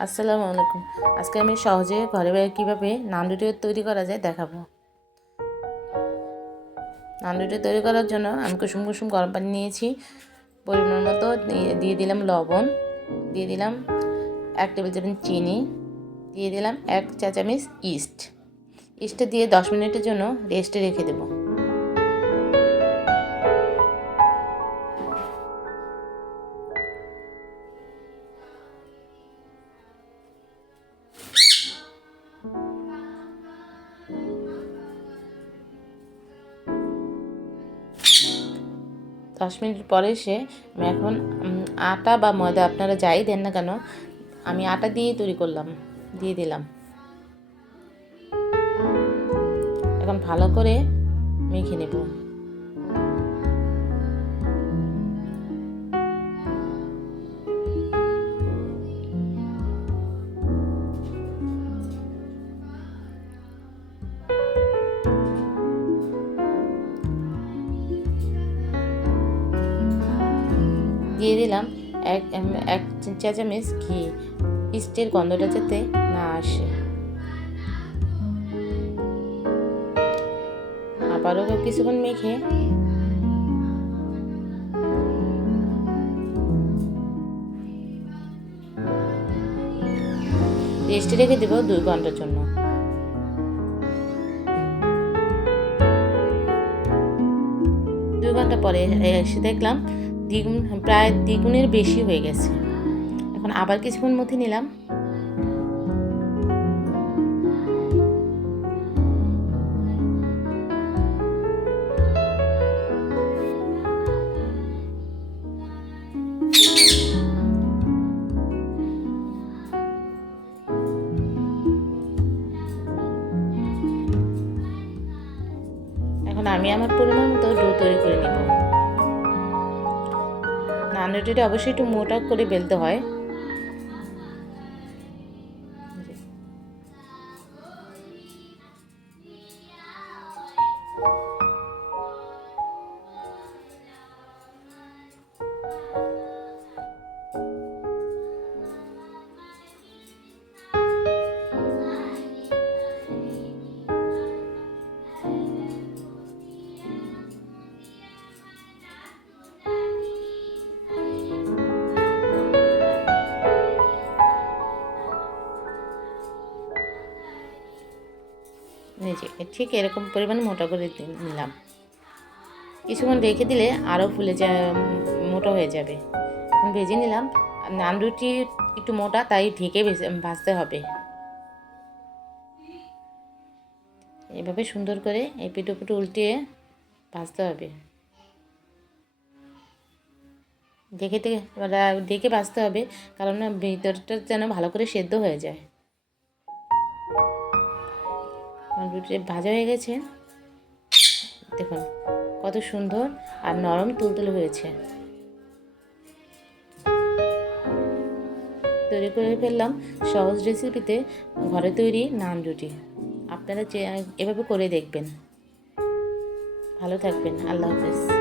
আসসালামু আলাইকুম। আজকে আমি সহজে ঘরে বাইরে কীভাবে নানরুটি তৈরি করা যায় দেখাবো। নানরুটি তৈরি করার জন্য আমি কুসুম কুসুম গরম পানি নিয়েছি। পরিমাণ মতো দিয়ে- দিয়ে দিলাম লবণ। দিয়ে দিলাম এক টেবিল চামচ চিনি। দিয়ে দিলাম এক চা চামচ ইস্ট। ইস্টটা দিয়ে দশ মিনিটের জন্য রেস্টে রেখে দেবো। দশ মিনিট পরে এসে এখন আটা বা ময়দা আপনারা যাই দেন না কেন, আমি আটা দিয়ে তৈরি করলাম, দিয়ে দিলাম। এখন ভালো করে মেখে নেব। দিয়ে দিলাম। এক এক চা চামচ ঘি। ইস্টের গন্ধটা যাতে না আসে। আবারও কিছুক্ষণ মেখে রেস্টে রেখে দেবো দুই ঘণ্টার জন্য। দুই ঘণ্টা পরে এসে দেখলাম দ্বিগুণ, প্রায় দ্বিগুণের বেশি হয়ে গেছে। এখন আবার কিছুক্ষণ মধ্যে নিলাম। এখন আমি আমার পরিমাণ মতো ডো তৈরি করে নেব অবশ্যই একটু মোটা করে বেলতে হয়। যে ঠিক এরকম পরিমাণে মোটা করে নিলাম। কিছুক্ষণ রেখে দিলে আরও ফুলে যা, মোটা হয়ে যাবে। ভেজে নিলাম। নান রুটি একটু মোটা, তাই ঢেকে ভেজে- ভাজতে হবে। এভাবে সুন্দর করে এই পিঠো পিঠো উল্টিয়ে ভাজতে হবে। দেখে দেখে দেখে ভাজতে হবে, কারণ ভিতরটা যেন ভালো করে সেদ্ধ হয়ে যায়। আমার রুটি ভাজা হয়ে গেছে, দেখুন, কত সুন্দর আর নরম তুলতুলে হয়েছে। তৈরি করে ফেললাম সহজ রেসিপিতে ঘরে তৈরি নান রুটি। আপনারা এভাবে করে দেখবেন। ভালো থাকবেন, আল্লাহ হাফেজ।